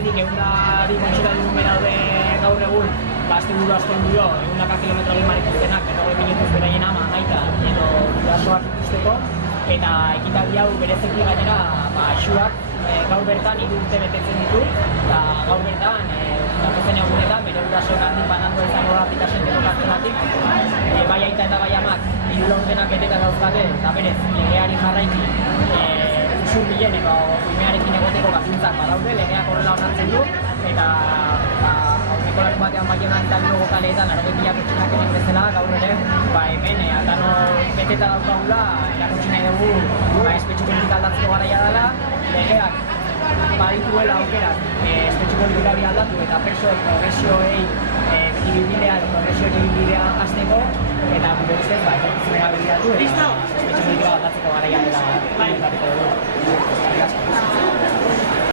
hemendik eundari motxila dugun daude gaur egun, azten duro, eundaka kilometro egin marituztenak, eta hori minutuz beraien ama, naita, edo gurasoak ikusteko, eta ekitaldi hau berezeki gainera, xuak gaur bertan 3 urte betetzen ditu, eta gaur bertan, datozen egunetan, bere gurasoek handik banandu izango da aplikazioen tokazenatik, bai aita eta bai amak, 3 urtenak beteta dauzkate, eta berez, legeari jarraiki, usun bilen, edo umearekin egoteko gazintzak badaude, legeak horrela onartzen du, eta aurreko larun batean Baionan eta Bilboko kaleetan 80.000 etxenak egin bezala, gaur ere, hemen, atano beteta daukagula, erakutsi nahi dugu, espetxe politika aldatzeko garaia dela, legeak badituela aukerak espetxe politika hori aldatu eta presoek progresioei ibilbidea edo progresioek ibilbidea hasteko, eta gure ustez, etorkizunera begiratu eta espetxe politika aldatzeko garaia dela.